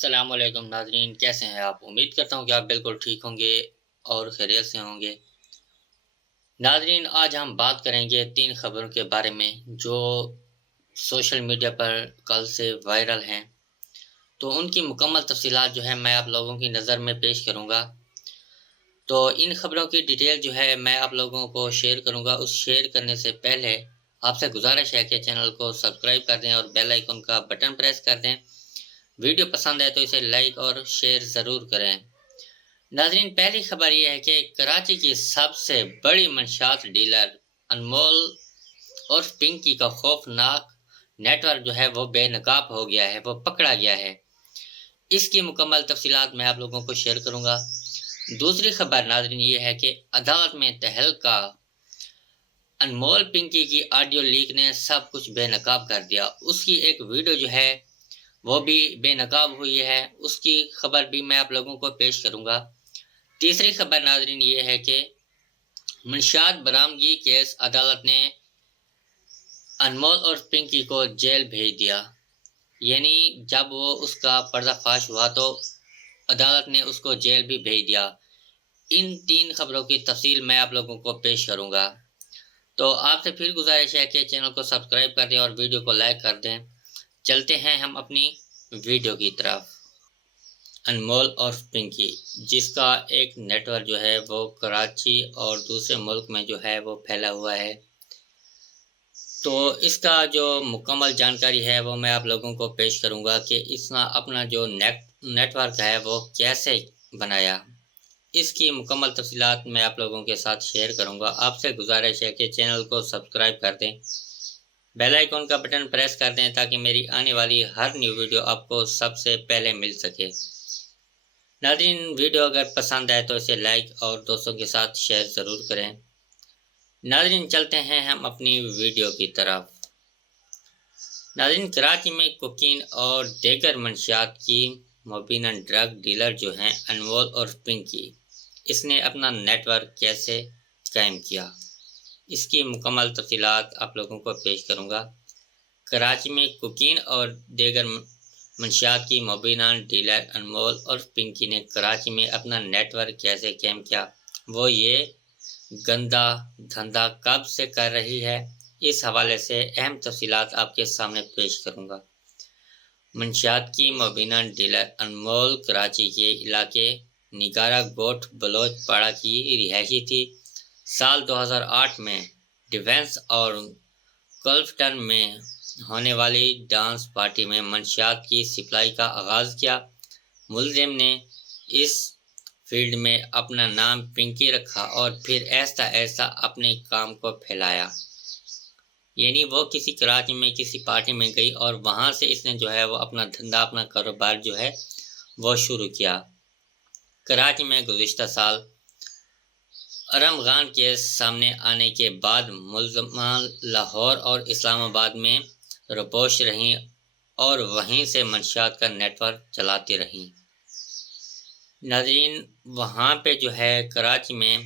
السلام علیکم ناظرین، کیسے ہیں آپ؟ امید کرتا ہوں کہ آپ بالکل ٹھیک ہوں گے اور خیریت سے ہوں گے۔ ناظرین، آج ہم بات کریں گے 3 خبروں کے بارے میں جو سوشل میڈیا پر کل سے وائرل ہیں، تو ان کی مکمل تفصیلات جو ہے میں آپ لوگوں کی نظر میں پیش کروں گا۔ تو ان خبروں کی ڈیٹیل جو ہے میں آپ لوگوں کو شیئر کروں گا۔ اس شیئر کرنے سے پہلے آپ سے گزارش ہے کہ چینل کو سبسکرائب کر دیں اور بیل آئیکن کا بٹن پریس کر دیں۔ ویڈیو پسند ہے تو اسے لائک اور شیئر ضرور کریں۔ ناظرین، پہلی خبر یہ ہے کہ کراچی کی سب سے بڑی منشیات ڈیلر انمول اور پنکی کا خوفناک نیٹ ورک جو ہے وہ بے نقاب ہو گیا ہے، وہ پکڑا گیا ہے۔ اس کی مکمل تفصیلات میں آپ لوگوں کو شیئر کروں گا۔ دوسری خبر ناظرین یہ ہے کہ عدالت میں تہلکہ، انمول پنکی کی آڈیو لیک نے سب کچھ بے نقاب کر دیا۔ اس کی ایک ویڈیو جو ہے وہ بھی بے نقاب ہوئی ہے، اس کی خبر بھی میں آپ لوگوں کو پیش کروں گا۔ تیسری خبر ناظرین یہ ہے کہ منشیات برآمدگی کیس عدالت نے انمول اور پنکی کو جیل بھیج دیا، یعنی جب وہ اس کا پردہ فاش ہوا تو عدالت نے اس کو جیل بھی بھیج دیا۔ ان 3 خبروں کی تفصیل میں آپ لوگوں کو پیش کروں گا۔ تو آپ سے پھر گزارش ہے کہ چینل کو سبسکرائب کر دیں اور ویڈیو کو لائک کر دیں۔ چلتے ہیں ہم اپنی ویڈیو کی طرف۔ انمول اور پنکی، جس کا ایک نیٹ ورک جو ہے وہ کراچی اور دوسرے ملک میں جو ہے وہ پھیلا ہوا ہے، تو اس کا جو مکمل جانکاری ہے وہ میں آپ لوگوں کو پیش کروں گا کہ اس نے اپنا جو نیٹ ورک ہے وہ کیسے بنایا۔ اس کی مکمل تفصیلات میں آپ لوگوں کے ساتھ شیئر کروں گا۔ آپ سے گزارش ہے کہ چینل کو سبسکرائب کر دیں، بیل آئیکن کا بٹن پریس کر دیں تاکہ میری آنے والی ہر نیو ویڈیو آپ کو سب سے پہلے مل سکے۔ ناظرین، ویڈیو اگر پسند آئے تو اسے لائک اور دوستوں کے ساتھ شیئر ضرور کریں۔ ناظرین، چلتے ہیں ہم اپنی ویڈیو کی طرف۔ ناظرین، کراچی میں کوکین اور دیگر منشیات کی مبینہ ڈرگ ڈیلر جو ہیں انمول اور پنکی، اس نے اپنا نیٹ ورک کیسے قائم کیا، اس کی مکمل تفصیلات آپ لوگوں کو پیش کروں گا۔ کراچی میں کوکین اور دیگر منشیات کی مبینہ ڈیلر انمول اور پنکی نے کراچی میں اپنا نیٹ ورک کیسے قائم کیا، وہ یہ گندا دھندا کب سے کر رہی ہے، اس حوالے سے اہم تفصیلات آپ کے سامنے پیش کروں گا۔ منشیات کی مبینہ ڈیلر انمول کراچی کے علاقے نگارہ گوٹھ بلوچ پاڑہ کی رہائشی تھی۔ سال 2008 میں ڈیفنس اور کلفٹن میں ہونے والی ڈانس پارٹی میں منشیات کی سپلائی کا آغاز کیا۔ ملزم نے اس فیلڈ میں اپنا نام پنکی رکھا اور پھر ایسا اپنے کام کو پھیلایا، یعنی وہ کسی کراچی میں کسی پارٹی میں گئی اور وہاں سے اس نے جو ہے وہ اپنا دھندا، اپنا کاروبار جو ہے وہ شروع کیا۔ کراچی میں گزشتہ سال ارمغان کے سامنے آنے کے بعد ملزمہ لاہور اور اسلام آباد میں رپوش رہیں اور وہیں سے منشیات کا نیٹ ورک چلاتی رہیں۔ ناظرین، وہاں پہ جو ہے کراچی میں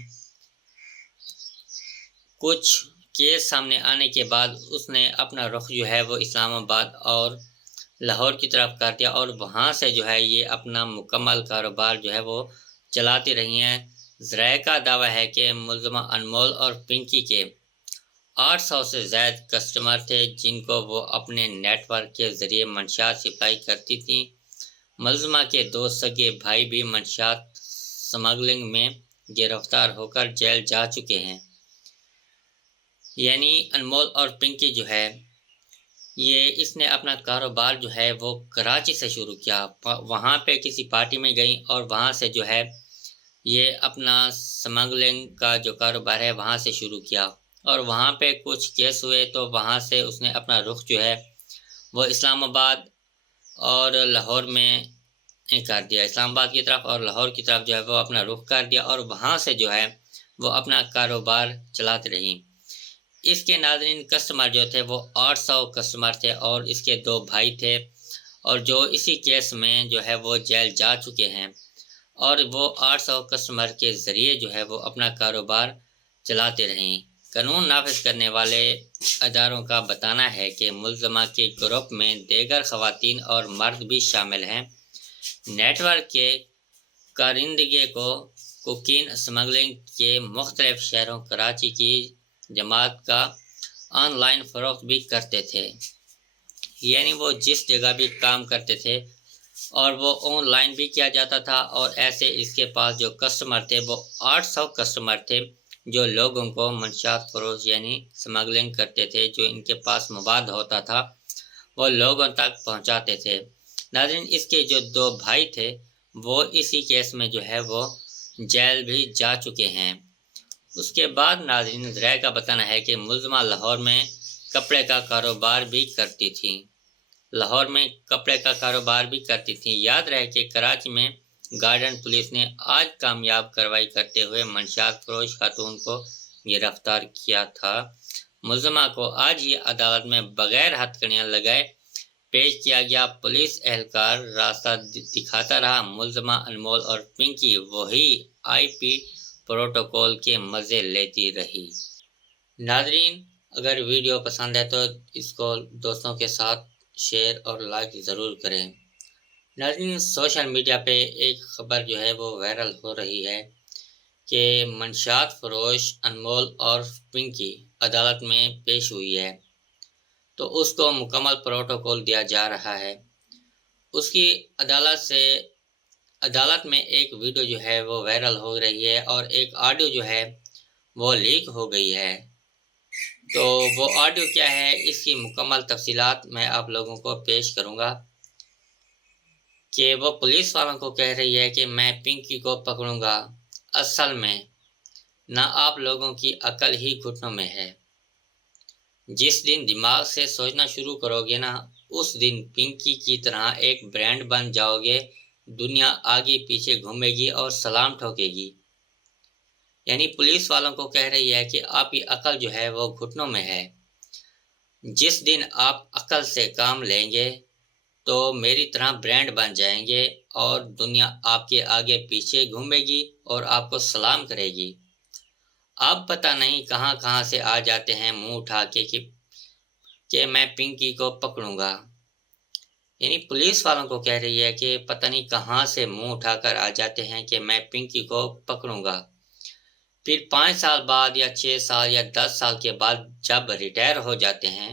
کچھ کیس سامنے آنے کے بعد اس نے اپنا رخ جو ہے وہ اسلام آباد اور لاہور کی طرف کر دیا اور وہاں سے جو ہے یہ اپنا مکمل کاروبار جو ہے وہ چلاتی رہی ہیں۔ ذرائع کا دعویٰ ہے کہ ملزمہ انمول اور پنکی کے 800 سے زائد کسٹمر تھے جن کو وہ اپنے نیٹ ورک کے ذریعے منشیات سپلائی کرتی تھیں۔ ملزمہ کے 2 سگے بھائی بھی منشیات سمگلنگ میں گرفتار ہو کر جیل جا چکے ہیں۔ یعنی انمول اور پنکی جو ہے یہ اس نے اپنا کاروبار جو ہے وہ کراچی سے شروع کیا، وہاں پہ کسی پارٹی میں گئی اور وہاں سے جو ہے یہ اپنا سمگلنگ کا جو کاروبار ہے وہاں سے شروع کیا اور وہاں پہ کچھ کیس ہوئے تو وہاں سے اس نے اپنا رخ جو ہے وہ اسلام آباد اور لاہور میں کر دیا، اسلام آباد کی طرف اور لاہور کی طرف جو ہے وہ اپنا رخ کر دیا اور وہاں سے جو ہے وہ اپنا کاروبار چلاتے رہی۔ اس کے ناظرین کسٹمر جو تھے وہ 800 کسٹمر تھے اور اس کے 2 بھائی تھے اور جو اسی کیس میں جو ہے وہ جیل جا چکے ہیں اور وہ 800 کسٹمر کے ذریعے جو ہے وہ اپنا کاروبار چلاتے رہیں۔ قانون نافذ کرنے والے اداروں کا بتانا ہے کہ ملزمہ کے گروپ میں دیگر خواتین اور مرد بھی شامل ہیں۔ نیٹ ورک کے کارندگی کو کوکین اسمگلنگ کے مختلف شہروں کراچی کی جماعت کا آن لائن فروخت بھی کرتے تھے، یعنی وہ جس جگہ بھی کام کرتے تھے اور وہ آن لائن بھی کیا جاتا تھا، اور ایسے اس کے پاس جو کسٹمر تھے وہ 800 کسٹمر تھے جو لوگوں کو منشیات فروش یعنی اسمگلنگ کرتے تھے، جو ان کے پاس مواد ہوتا تھا وہ لوگوں تک پہنچاتے تھے۔ ناظرین، اس کے جو 2 بھائی تھے وہ اسی کیس میں جو ہے وہ جیل بھی جا چکے ہیں۔ اس کے بعد ناظرین، ذرائع کا بتانا ہے کہ ملزمہ لاہور میں کپڑے کا کاروبار بھی کرتی تھیں۔ یاد رہے کہ کراچی میں گارڈن پولیس نے آج کامیاب کارروائی کرتے ہوئے منشیات فروش خاتون کو گرفتار کیا تھا۔ ملزمہ کو آج ہی عدالت میں بغیر ہتھکڑیاں لگائے پیش کیا گیا۔ پولیس اہلکار راستہ دکھاتا رہا، ملزمہ انمول اور پنکی وہی آئی پی پروٹوکول کے مزے لیتی رہی۔ ناظرین، اگر ویڈیو پسند ہے تو اس کو دوستوں کے ساتھ شیئر اور لائک ضرور کریں۔ ناظرین، سوشل میڈیا پہ ایک خبر جو ہے وہ وائرل ہو رہی ہے کہ منشیات فروش انمول اور پنکی عدالت میں پیش ہوئی ہے، تو اس کو مکمل پروٹوکول دیا جا رہا ہے۔ اس کی عدالت میں ایک ویڈیو جو ہے وہ وائرل ہو رہی ہے اور ایک آڈیو جو ہے وہ لیک ہو گئی ہے۔ تو وہ آڈیو کیا ہے، اس کی مکمل تفصیلات میں آپ لوگوں کو پیش کروں گا کہ وہ پولیس والوں کو کہہ رہی ہے کہ میں پنکی کو پکڑوں گا، اصل میں نہ آپ لوگوں کی عقل ہی گھٹنوں میں ہے۔ جس دن دماغ سے سوچنا شروع کرو گے نا، اس دن پنکی کی طرح ایک برانڈ بن جاؤ گے، دنیا آگے پیچھے گھومے گی اور سلام ٹھوکے گی۔ یعنی پولیس والوں کو کہہ رہی ہے کہ آپ کی عقل جو ہے وہ گھٹنوں میں ہے۔ جس دن آپ عقل سے کام لیں گے تو میری طرح برانڈ بن جائیں گے اور دنیا آپ کے آگے پیچھے گھومے گی اور آپ کو سلام کرے گی۔ آپ پتہ نہیں کہاں کہاں سے آ جاتے ہیں منہ اٹھا کے کہ میں پنکی کو پکڑوں گا۔ یعنی پولیس والوں کو کہہ رہی ہے کہ پتہ نہیں کہاں سے منہ اٹھا کر آ جاتے ہیں کہ میں پنکی کو پکڑوں گا۔ پھر 5 سال بعد یا 6 سال یا 10 سال کے بعد جب ریٹائر ہو جاتے ہیں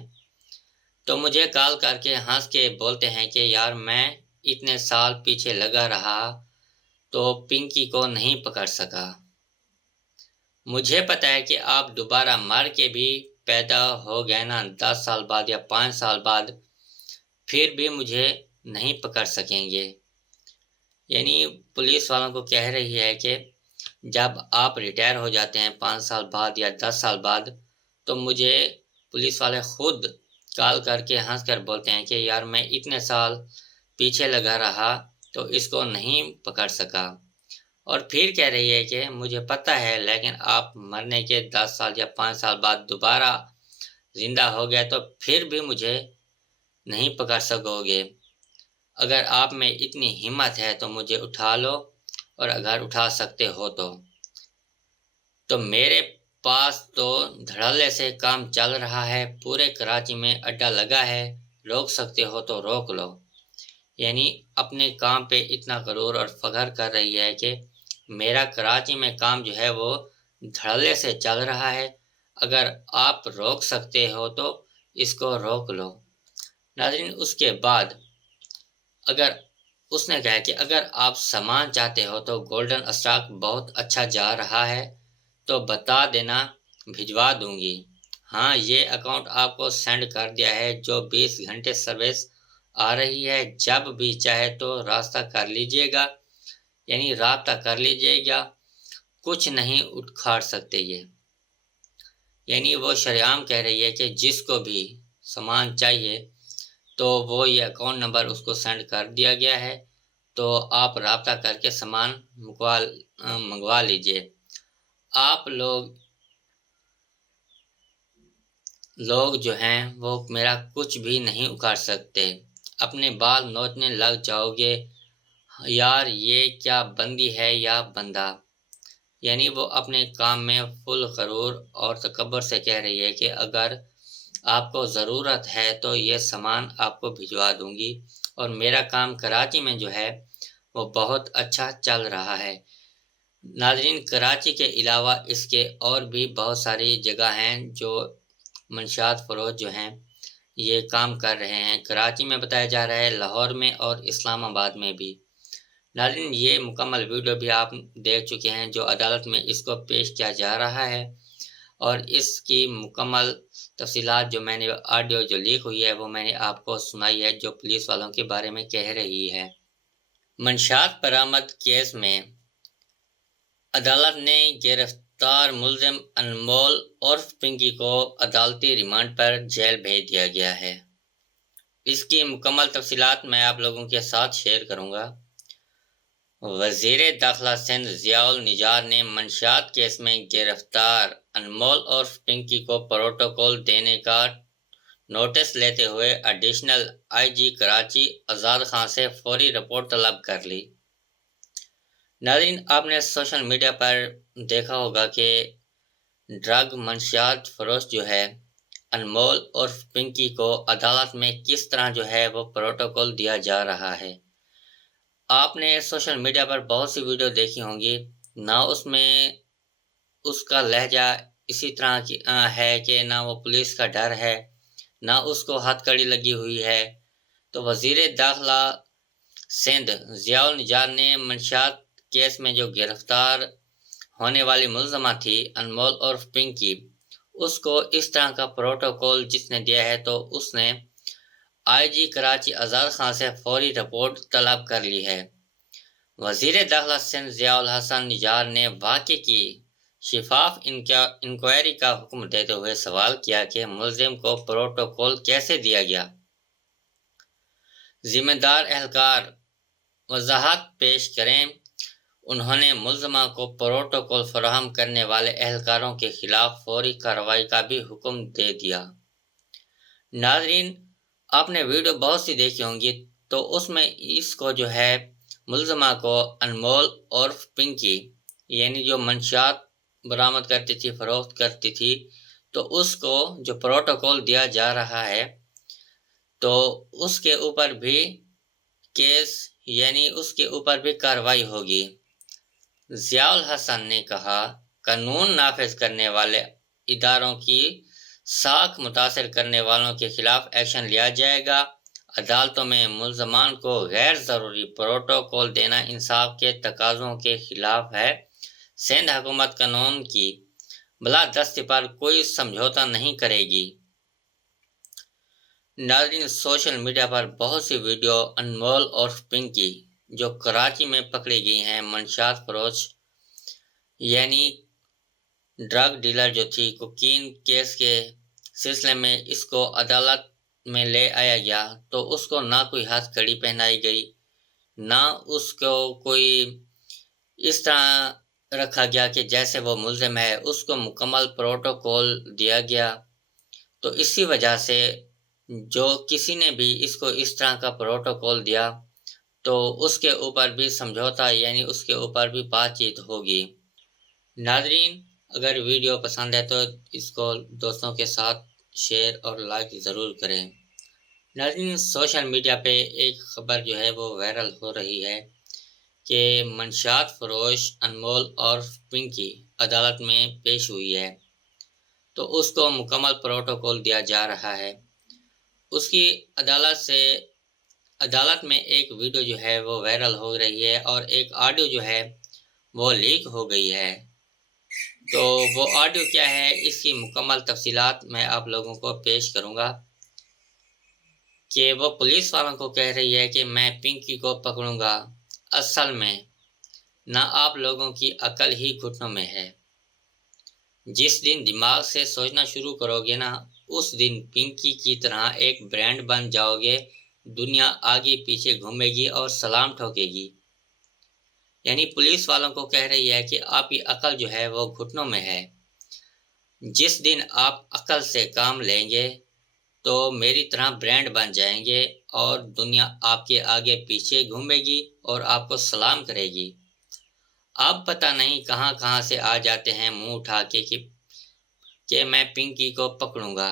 تو مجھے کال کر کے ہنس کے بولتے ہیں کہ یار میں اتنے سال پیچھے لگا رہا تو پنکی کو نہیں پکڑ سکا۔ مجھے پتہ ہے کہ آپ دوبارہ مر کے بھی پیدا ہو گئے نا 10 سال بعد یا 5 سال بعد، پھر بھی مجھے نہیں پکڑ سکیں گے۔ یعنی پولیس والوں کو کہہ رہی ہے کہ جب آپ ریٹائر ہو جاتے ہیں 5 سال بعد یا 10 سال بعد تو مجھے پولیس والے خود کال کر کے ہنس کر بولتے ہیں کہ یار میں اتنے سال پیچھے لگا رہا تو اس کو نہیں پکڑ سکا۔ اور پھر کہہ رہی ہے کہ مجھے پتہ ہے لیکن آپ مرنے کے 10 سال یا 5 سال بعد دوبارہ زندہ ہو گئے تو پھر بھی مجھے نہیں پکڑ سکو گے۔ اگر آپ میں اتنی ہمت ہے تو مجھے اٹھا لو، اور اگر اٹھا سکتے ہو تو میرے پاس تو دھڑلے سے کام چل رہا ہے، پورے کراچی میں اڈا لگا ہے، روک سکتے ہو تو روک لو۔ یعنی اپنے کام پہ اتنا غرور اور فخر کر رہی ہے کہ میرا کراچی میں کام جو ہے وہ دھڑلے سے چل رہا ہے، اگر آپ روک سکتے ہو تو اس کو روک لو۔ ناظرین، اس کے بعد اس نے کہا کہ اگر آپ سامان چاہتے ہو تو گولڈن اسٹاک بہت اچھا جا رہا ہے تو بتا دینا، بھجوا دوں گی۔ ہاں، یہ اکاؤنٹ آپ کو سینڈ کر دیا ہے، جو 20 گھنٹے سروس آ رہی ہے، جب بھی چاہے تو رابطہ کر لیجیے گا، کچھ نہیں اکھاڑ سکتے یہ۔ یعنی وہ شریعام کہہ رہی ہے کہ جس کو بھی سامان چاہیے تو وہ یہ اکاؤنٹ نمبر اس کو سینڈ کر دیا گیا ہے، تو آپ رابطہ کر کے سامان منگوا لیجئے۔ آپ لوگ جو ہیں وہ میرا کچھ بھی نہیں اکھاڑ سکتے، اپنے بال نوچنے لگ جاؤ گے۔ یار یہ کیا بندی ہے یا بندہ۔ یعنی وہ اپنے کام میں فل غرور اور تکبر سے کہہ رہی ہے کہ اگر آپ کو ضرورت ہے تو یہ سامان آپ کو بھجوا دوں گی، اور میرا کام کراچی میں جو ہے وہ بہت اچھا چل رہا ہے۔ ناظرین، کراچی کے علاوہ اس کے اور بھی بہت ساری جگہ ہیں جو منشیات فروش جو ہیں یہ کام کر رہے ہیں۔ کراچی میں بتایا جا رہا ہے، لاہور میں اور اسلام آباد میں بھی۔ ناظرین، یہ مکمل ویڈیو بھی آپ دیکھ چکے ہیں جو عدالت میں اس کو پیش کیا جا رہا ہے، اور اس کی مکمل تفصیلات جو میں نے آڈیو جو لیک ہوئی ہے وہ میں نے آپ کو سنائی ہے، جو پولیس والوں کے بارے میں کہہ رہی ہے۔ منشیات برآمد کیس میں عدالت نے گرفتار ملزم انمول عرف پنکی کو عدالتی ریمانڈ پر جیل بھیج دیا گیا ہے۔ اس کی مکمل تفصیلات میں آپ لوگوں کے ساتھ شیئر کروں گا۔ وزیر داخلہ سندھ ضیاء النجار نے منشیات کیس میں گرفتار انمول عرف پنکی کو پروٹوکول دینے کا نوٹس لیتے ہوئے ایڈیشنل آئی جی کراچی آزاد خان سے فوری رپورٹ طلب کر لی۔ ناظرین، آپ نے سوشل میڈیا پر دیکھا ہوگا کہ ڈرگ منشیات فروش جو ہے انمول عرف پنکی کو عدالت میں کس طرح جو ہے وہ پروٹوکول دیا جا رہا ہے۔ آپ نے سوشل میڈیا پر بہت سی ویڈیو دیکھی ہوں گی، نہ اس میں اس کا لہجہ اسی طرح کی ہے کہ نہ وہ پولیس کا ڈر ہے، نہ اس کو ہتھ کڑی لگی ہوئی ہے۔ تو وزیر داخلہ سندھ ضیاء النجار نے منشیات کیس میں جو گرفتار ہونے والی ملزمہ تھی انمول عرف پنکی، اس کو اس طرح کا پروٹوکول جس نے دیا ہے، تو اس نے آئی جی کراچی آزاد خان سے فوری رپورٹ طلب کر لی ہے۔ وزیر داخلہ سندھ ضیاء الحسن نجار نے واقعے کی شفاف انکوائری کا حکم دیتے ہوئے سوال کیا کہ ملزم کو پروٹوکول کیسے دیا گیا۔ ذمہ دار اہلکار وضاحت پیش کریں۔ انہوں نے ملزمہ کو پروٹوکول فراہم کرنے والے اہلکاروں کے خلاف فوری کارروائی کا بھی حکم دے دیا۔ ناظرین، آپ نے ویڈیو بہت سی دیکھی ہوں گی، تو اس میں اس کو جو ہے ملزمہ کو انمول عرف پنکی، یعنی جو منشیات برآمد کرتی تھی، فروخت کرتی تھی، تو اس کو جو پروٹوکول دیا جا رہا ہے تو اس کے اوپر بھی کیس، یعنی اس کے اوپر بھی کارروائی ہوگی۔ ضیاء الحسن نے کہا، قانون نافذ کرنے والے اداروں کی ساکھ متاثر کرنے والوں کے خلاف ایکشن لیا جائے گا۔ عدالتوں میں ملزمان کو غیر ضروری پروٹوکول دینا انصاف کے تقاضوں کے خلاف ہے۔ سندھ حکومت قانون کی بالادستی پر کوئی سمجھوتا نہیں کرے گی۔ ناظرین، سوشل میڈیا پر بہت سی ویڈیو انمول عرف پنکی جو کراچی میں پکڑی گئی ہیں منشیات فروش، یعنی ڈرگ ڈیلر جو تھی، کوکین کیس کے سلسلے میں اس کو عدالت میں لے آیا گیا، تو اس کو نہ کوئی ہاتھ کڑی پہنائی گئی، نہ اس کو کوئی اس طرح رکھا گیا کہ جیسے وہ ملزم ہے، اس کو مکمل پروٹوکول دیا گیا۔ تو اسی وجہ سے جو کسی نے بھی اس کو اس طرح کا پروٹوکول دیا تو اس کے اوپر بھی سمجھوتا، یعنی اس کے اوپر بھی بات چیت ہوگی۔ ناظرین، اگر ویڈیو پسند ہے تو اس کو دوستوں کے ساتھ شیئر اور لائک ضرور کریں۔ ناظرین، سوشل میڈیا پہ ایک خبر جو ہے وہ وائرل ہو رہی ہے کہ منشیات فروش انمول عرف پنکی عدالت میں پیش ہوئی ہے، تو اس کو مکمل پروٹوکول دیا جا رہا ہے۔ اس کی عدالت میں ایک ویڈیو جو ہے وہ وائرل ہو رہی ہے، اور ایک آڈیو جو ہے وہ لیک ہو گئی ہے۔ تو وہ آڈیو کیا ہے، اس کی مکمل تفصیلات میں آپ لوگوں کو پیش کروں گا کہ وہ پولیس والوں کو کہہ رہی ہے کہ میں پنکی کو پکڑوں گا، اصل میں نہ آپ لوگوں کی عقل ہی گھٹنوں میں ہے۔ جس دن دماغ سے سوچنا شروع کرو گے نا، اس دن پنکی کی طرح ایک برانڈ بن جاؤ گے، دنیا آگے پیچھے گھومے گی اور سلام ٹھوکے گی۔ یعنی پولیس والوں کو کہہ رہی ہے کہ آپ کی عقل جو ہے وہ گھٹنوں میں ہے۔ جس دن آپ عقل سے کام لیں گے تو میری طرح برانڈ بن جائیں گے، اور دنیا آپ کے آگے پیچھے گھومے گی اور آپ کو سلام کرے گی۔ آپ پتہ نہیں کہاں کہاں سے آ جاتے ہیں منہ اٹھا کے کہ میں پنکی کو پکڑوں گا۔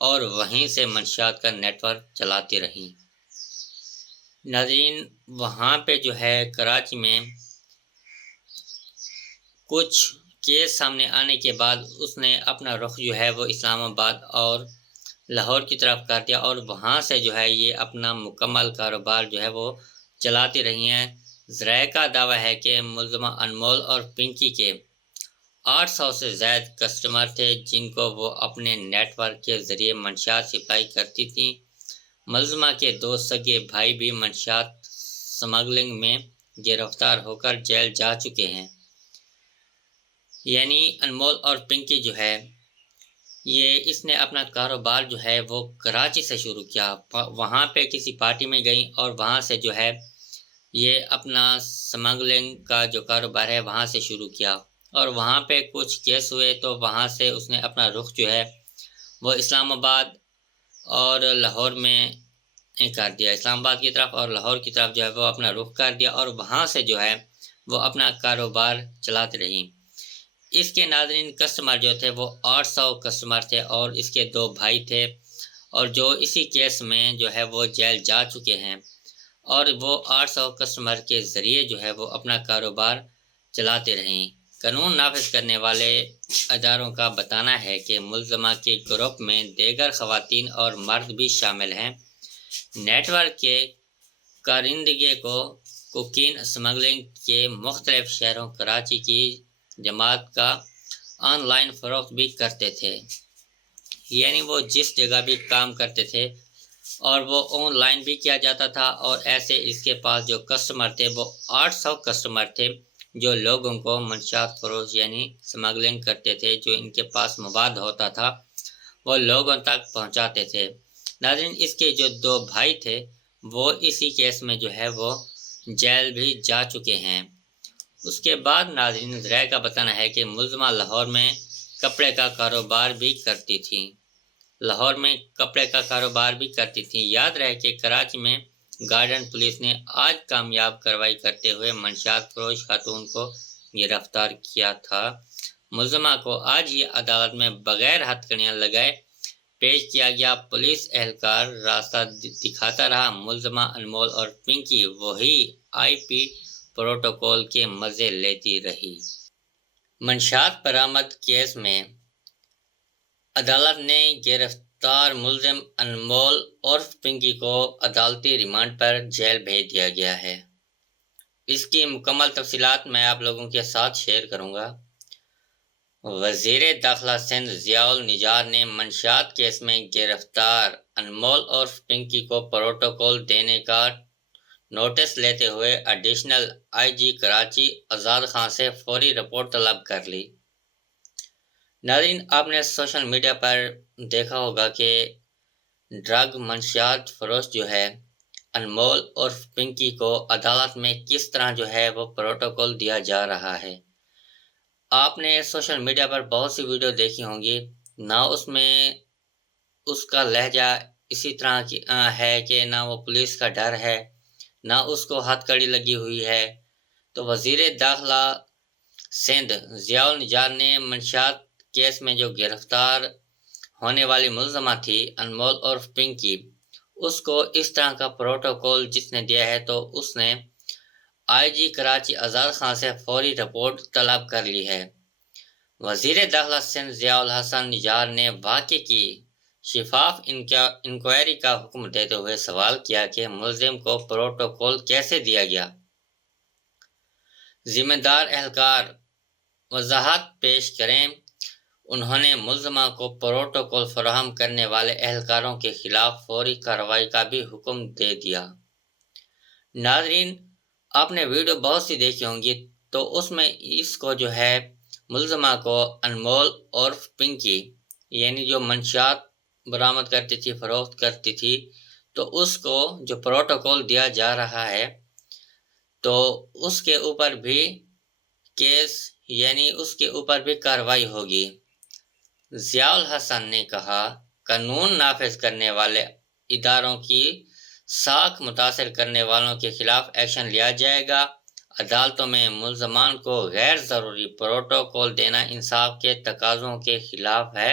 اور وہیں سے منشیات کا نیٹ ورک چلاتی رہیں۔ ناظرین، وہاں پہ جو ہے کراچی میں کچھ کیس سامنے آنے کے بعد اس نے اپنا رخ جو ہے وہ اسلام آباد اور لاہور کی طرف کر دیا، اور وہاں سے جو ہے یہ اپنا مکمل کاروبار جو ہے وہ چلاتی رہی ہیں۔ ذرائع کا دعویٰ ہے کہ ملزمہ انمول اور پنکی کے 800 سے زائد کسٹمر تھے جن کو وہ اپنے نیٹ ورک کے ذریعے منشیات سپلائی کرتی تھیں۔ ملزمہ کے 2 سگے بھائی بھی منشیات سمگلنگ میں گرفتار ہو کر جیل جا چکے ہیں۔ یعنی انمول اور پنکی جو ہے اس نے اپنا کاروبار جو ہے وہ کراچی سے شروع کیا، وہاں پہ کسی پارٹی میں گئیں اور وہاں سے جو ہے یہ اپنا سمگلنگ کا جو کاروبار ہے وہاں سے شروع کیا، اور وہاں پہ کچھ کیس ہوئے تو وہاں سے اس نے اپنا رخ جو ہے وہ اسلام آباد اور لاہور میں کر دیا، اسلام آباد کی طرف اور لاہور کی طرف جو ہے وہ اپنا رخ کر دیا، اور وہاں سے جو ہے وہ اپنا کاروبار چلاتے رہی۔ اس کے ناظرین کسٹمر جو تھے وہ 800 کسٹمر تھے، اور اس کے 2 بھائی تھے، اور جو اسی کیس میں جو ہے وہ جیل جا چکے ہیں، اور وہ 800 کسٹمر کے ذریعے جو ہے وہ اپنا کاروبار چلاتے رہیں۔ قانون نافذ کرنے والے اداروں کا بتانا ہے کہ ملزمہ کے گروپ میں دیگر خواتین اور مرد بھی شامل ہیں۔ نیٹ ورک کے کارندگی کو کوکین اسمگلنگ کے مختلف شہروں کراچی کی جماعت کا آن لائن فروخت بھی کرتے تھے، یعنی وہ جس جگہ بھی کام کرتے تھے اور وہ آن لائن بھی کیا جاتا تھا، اور ایسے اس کے پاس جو کسٹمر تھے وہ 800 کسٹمر تھے جو لوگوں کو منشیات فروش یعنی سمگلنگ کرتے تھے، جو ان کے پاس مواد ہوتا تھا وہ لوگوں تک پہنچاتے تھے۔ ناظرین، اس کے جو 2 بھائی تھے وہ اسی کیس میں جو ہے وہ جیل بھی جا چکے ہیں۔ اس کے بعد ناظرین ذرائع کا بتانا ہے کہ ملزمہ لاہور میں کپڑے کا کاروبار بھی کرتی تھیں، یاد رہے کہ کراچی میں گارڈن پولیس نے آج کامیاب کارروائی کرتے ہوئے منشیات فروش خاتون کو گرفتار کیا تھا۔ ملزمہ کو آج ہی عدالت میں بغیر ہتھکڑیاں لگائے پیش کیا گیا۔ پولیس اہلکار راستہ دکھاتا رہا، ملزمہ انمول اور پنکی وہی IP پروٹوکول کے مزے لیتی رہی۔ منشیات برآمد کیس میں عدالت نے گرفتار ملزم انمول عرف پنکی کو عدالتی ریمانڈ پر جیل بھیج دیا گیا ہے۔ اس کی مکمل تفصیلات میں آپ لوگوں کے ساتھ شیئر کروں گا۔ وزیر داخلہ سندھ ضیاء النجار نے منشیات کیس میں گرفتار انمول عرف پنکی کو پروٹوکول دینے کا نوٹس لیتے ہوئے ایڈیشنل IG کراچی آزاد خان سے فوری رپورٹ طلب کر لی۔ ناظرین، آپ نے سوشل میڈیا پر دیکھا ہوگا کہ ڈرگ منشیات فروش جو ہے انمول اور پنکی کو عدالت میں کس طرح جو ہے وہ پروٹوکول دیا جا رہا ہے۔ آپ نے سوشل میڈیا پر بہت سی ویڈیو دیکھی ہوں گی، نہ اس میں اس کا لہجہ اسی طرح کی ہے کہ نہ وہ پولیس کا ڈر ہے، نہ اس کو ہتھ کڑی لگی ہوئی ہے۔ تو وزیر داخلہ سندھ ضیاء النجار نے منشیات کیس میں جو گرفتار ہونے والی ملزمہ تھی انمول اور پنکی، اس کو اس طرح کا پروٹوکول جس نے دیا ہے، تو اس نے IG کراچی آزاد خان سے فوری رپورٹ طلب کر لی ہے۔ وزیر داخلہ سندھ ضیاء الحسن نجار نے واقعے کی شفاف انکوائری کا حکم دیتے ہوئے سوال کیا کہ ملزم کو پروٹوکول کیسے دیا گیا۔ ذمہ دار اہلکار وضاحت پیش کریں۔ انہوں نے ملزمہ کو پروٹوکول فراہم کرنے والے اہلکاروں کے خلاف فوری کارروائی کا بھی حکم دے دیا۔ ناظرین، آپ نے ویڈیو بہت سی دیکھی ہوں گی، تو اس میں اس کو جو ہے ملزمہ کو انمول اور پنکی یعنی جو منشیات برآمد کرتی تھی، فروخت کرتی تھی، تو اس کو جو پروٹوکول دیا جا رہا ہے تو اس کے اوپر بھی کیس یعنی اس کے اوپر بھی کارروائی ہوگی۔ ضیاء الحسن نے کہا، قانون نافذ کرنے والے اداروں کی ساکھ متاثر کرنے والوں کے خلاف ایکشن لیا جائے گا۔ عدالتوں میں ملزمان کو غیر ضروری پروٹوکول دینا انصاف کے تقاضوں کے خلاف ہے۔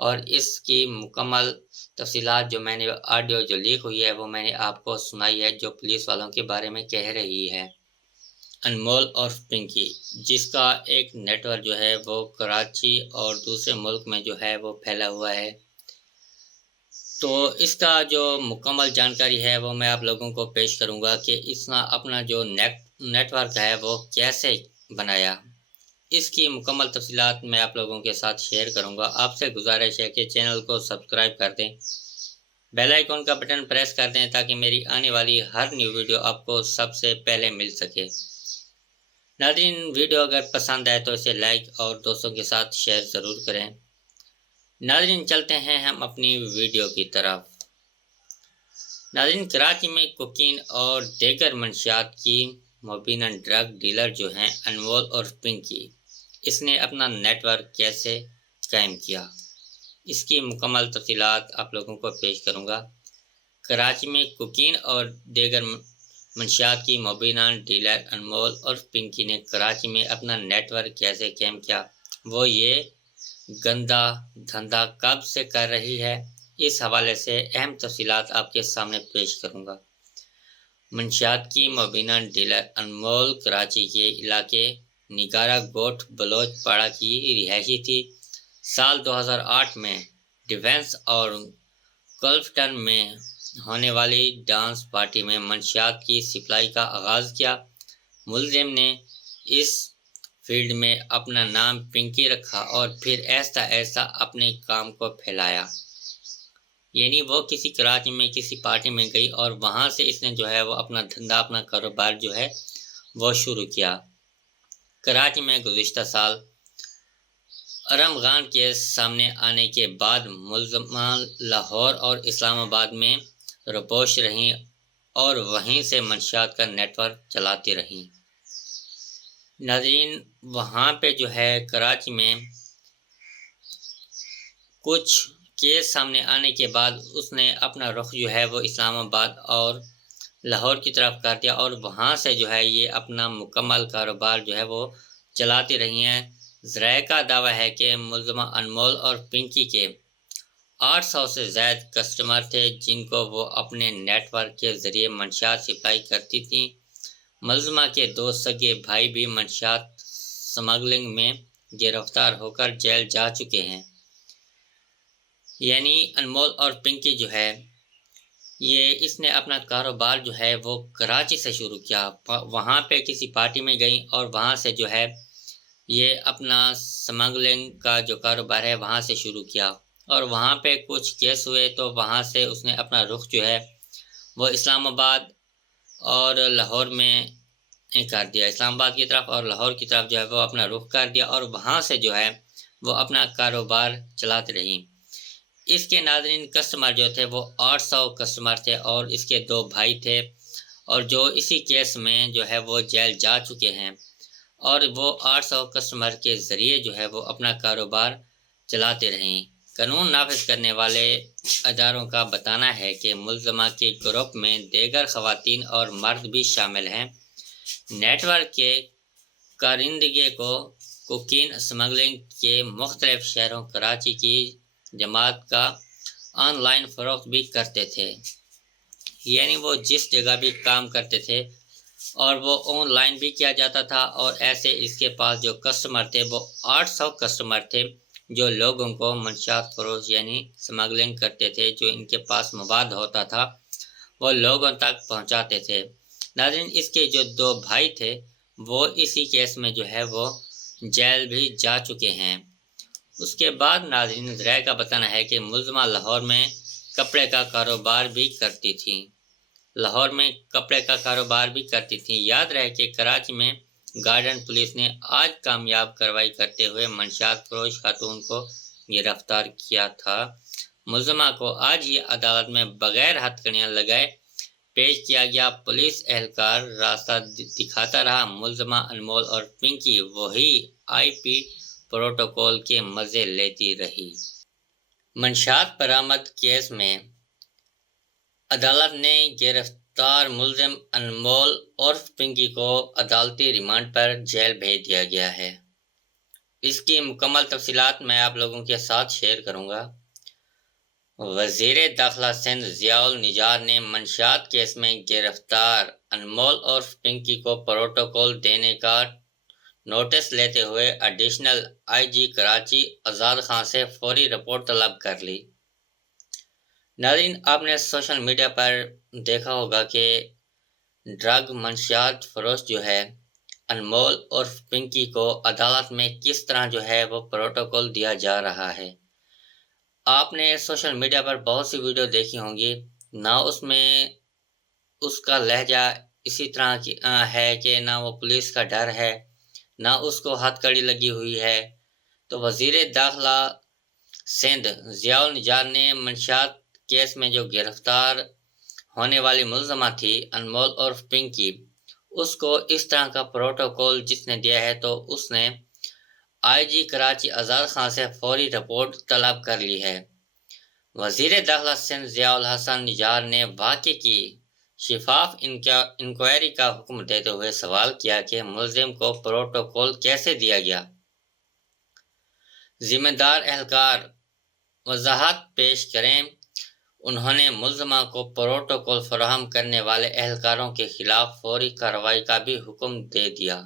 اور اس کی مکمل تفصیلات جو میں نے آڈیو جو لیک ہوئی ہے وہ میں نے آپ کو سنائی ہے، جو پولیس والوں کے بارے میں کہہ رہی ہے۔ انمول اور پنکی، جس کا ایک نیٹ ورک جو ہے وہ کراچی اور دوسرے ملک میں جو ہے وہ پھیلا ہوا ہے، تو اس کا جو مکمل جانکاری ہے وہ میں آپ لوگوں کو پیش کروں گا کہ اس نے اپنا جو نیٹ ورک ہے وہ کیسے بنایا۔ اس کی مکمل تفصیلات میں آپ لوگوں کے ساتھ شیئر کروں گا۔ آپ سے گزارش ہے کہ چینل کو سبسکرائب کر دیں، بیل آئیکن کا بٹن پریس کر دیں تاکہ میری آنے والی ہر نیو ویڈیو آپ کو سب سے پہلے مل سکے۔ ناظرین، ویڈیو اگر پسند آئے تو اسے لائک اور دوستوں کے ساتھ شیئر ضرور کریں۔ ناظرین، چلتے ہیں ہم اپنی ویڈیو کی طرف۔ ناظرین، کراچی میں کوکین اور دیگر منشیات کی مبینہ ڈرگ ڈیلر جو ہیں انمول اور پنکی، اس نے اپنا نیٹ ورک کیسے قائم کیا، اس کی مکمل تفصیلات آپ لوگوں کو پیش کروں گا۔ کراچی میں کوکین اور دیگر منشیات کی مبینہ ڈیلر انمول اور پنکی نے کراچی میں اپنا نیٹ ورک کیسے قائم کیا، وہ یہ گندا دھندا کب سے کر رہی ہے، اس حوالے سے اہم تفصیلات آپ کے سامنے پیش کروں گا۔ منشیات کی مبینہ ڈیلر انمول کراچی کے علاقے نگارہ گوٹ بلوچ پاڑا کی رہائشی تھی۔ سال 2008 میں ڈیفنس اور کلفٹن میں ہونے والی ڈانس پارٹی میں منشیات کی سپلائی کا آغاز کیا۔ ملزم نے اس فیلڈ میں اپنا نام پنکی رکھا اور پھر ایسا ایسا اپنے کام کو پھیلایا، یعنی وہ کسی کراچی میں کسی پارٹی میں گئی اور وہاں سے اس نے جو ہے وہ اپنا دھندا، اپنا کاروبار جو ہے وہ شروع کیا۔ کراچی میں گزشتہ سال ارم خان کے سامنے آنے کے بعد ملزمہ لاہور اور اسلام آباد میں رپوش رہیں اور وہیں سے منشیات کا نیٹ ورک چلاتی رہیں۔ ناظرین، وہاں پہ جو ہے کراچی میں کچھ کیس سامنے آنے کے بعد اس نے اپنا رخ جو ہے وہ اسلام آباد اور لاہور کی طرف کر دیا اور وہاں سے جو ہے یہ اپنا مکمل کاروبار جو ہے وہ چلاتی رہی ہیں۔ ذرائع کا دعویٰ ہے کہ ملزمہ انمول اور پنکی کے 800 سے زائد کسٹمر تھے جن کو وہ اپنے نیٹ ورک کے ذریعے منشیات سپلائی کرتی تھیں۔ ملزمہ کے 2 سگے بھائی بھی منشیات سمگلنگ میں گرفتار ہو کر جیل جا چکے ہیں۔ یعنی انمول اور پنکی جو ہے یہ اس نے اپنا کاروبار جو ہے وہ کراچی سے شروع کیا، وہاں پہ کسی پارٹی میں گئیں اور وہاں سے جو ہے یہ اپنا سمگلنگ کا جو کاروبار ہے وہاں سے شروع کیا اور وہاں پہ کچھ کیس ہوئے تو وہاں سے اس نے اپنا رخ جو ہے وہ اسلام آباد اور لاہور میں کر دیا، اسلام آباد کی طرف اور لاہور کی طرف جو ہے وہ اپنا رخ کر دیا اور وہاں سے جو ہے وہ اپنا کاروبار چلاتے رہیں۔ اس کے ناظرین کسٹمر جو تھے وہ 800 کسٹمر تھے اور اس کے 2 بھائی تھے اور جو اسی کیس میں جو ہے وہ جیل جا چکے ہیں اور وہ 800 کسٹمر کے ذریعے جو ہے وہ اپنا کاروبار چلاتے رہیں۔ قانون نافذ کرنے والے اداروں کا بتانا ہے کہ ملزمہ کے گروپ میں دیگر خواتین اور مرد بھی شامل ہیں۔ نیٹ ورک کے کارندگی کو کوکین اسمگلنگ کے مختلف شہروں کراچی کی جماعت کا آن لائن فروخت بھی کرتے تھے، یعنی وہ جس جگہ بھی کام کرتے تھے اور وہ آن لائن بھی کیا جاتا تھا اور ایسے اس کے پاس جو کسٹمر تھے وہ 800 کسٹمر تھے جو لوگوں کو منشیات فروش یعنی سمگلنگ کرتے تھے، جو ان کے پاس مواد ہوتا تھا وہ لوگوں تک پہنچاتے تھے۔ ناظرین، اس کے جو 2 بھائی تھے وہ اسی کیس میں جو ہے وہ جیل بھی جا چکے ہیں۔ اس کے بعد ناظرین ذرائع کا بتانا ہے کہ ملزمہ لاہور میں کپڑے کا کاروبار بھی کرتی تھیں، یاد رہے کہ کراچی میں گارڈن پولیس نے آج کامیاب کارروائی کرتے ہوئے منشیات فروش خاتون کو گرفتار کیا تھا۔ ملزمہ کو آج ہی عدالت میں بغیر ہتھ کنڈیاں لگائے پیش کیا گیا۔ پولیس اہلکار راستہ دکھاتا رہا، ملزمہ انمول اور پنکی وہی IP پروٹوکول کے مزے لیتی رہی۔ منشیات برآمد کیس میں عدالت نے گرفتار ملزم انمول اور پنکی کو عدالتی ریمانڈ پر جیل بھیج دیا گیا ہے۔ اس کی مکمل تفصیلات میں آپ لوگوں کے ساتھ شیئر کروں گا۔ وزیر داخلہ سندھ ضیاء النجار نے منشیات کیس میں گرفتار انمول اور پنکی کو پروٹوکول دینے کا نوٹس لیتے ہوئے ایڈیشنل آئی جی کراچی آزاد خان سے فوری رپورٹ طلب کر لی۔ ناظرین، آپ نے سوشل میڈیا پر دیکھا ہوگا کہ ڈرگ منشیات فروش جو ہے انمول اور پنکی کو عدالت میں کس طرح جو ہے وہ پروٹوکول دیا جا رہا ہے۔ آپ نے سوشل میڈیا پر بہت سی ویڈیو دیکھی ہوں گی، نہ اس میں اس کا لہجہ اسی طرح کی ہے کہ نہ وہ پولیس کا ڈر ہے، نہ اس کو ہتھ کڑی لگی ہوئی ہے۔ تو وزیر داخلہ سندھ ضیاء النجار نے منشیات کیس میں جو گرفتار ہونے والی ملزمہ تھی انمول اور پنکی، اس کو اس طرح کا پروٹوکول جس نے دیا ہے تو اس نے آئی جی کراچی آزاد خان سے فوری رپورٹ طلب کر لی ہے۔ وزیر داخلہ سندھ ضیاء الحسن نجار نے واقعے کی شفاف انکوائری کا حکم دیتے ہوئے سوال کیا کہ ملزم کو پروٹوکول کیسے دیا گیا۔ ذمہ دار اہلکار وضاحت پیش کریں۔ انہوں نے ملزمہ کو پروٹوکول فراہم کرنے والے اہلکاروں کے خلاف فوری کارروائی کا بھی حکم دے دیا۔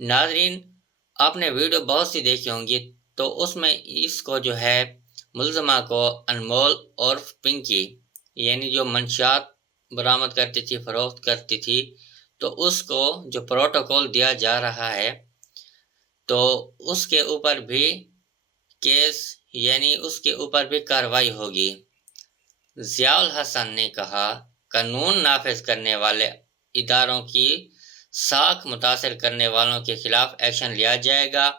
ناظرین، آپ نے ویڈیو بہت سی دیکھی ہوں گی، تو اس میں اس کو جو ہے ملزمہ کو انمول اور پنکی یعنی جو منشیات برآمد کرتی تھی، فروخت کرتی تھی، تو اس کو جو پروٹوکول دیا جا رہا ہے تو اس کے اوپر بھی کیس یعنی اس کے اوپر بھی کارروائی ہوگی۔ ضیاء الحسن نے کہا، قانون نافذ کرنے والے اداروں کی ساکھ متاثر کرنے والوں کے خلاف ایکشن لیا جائے گا۔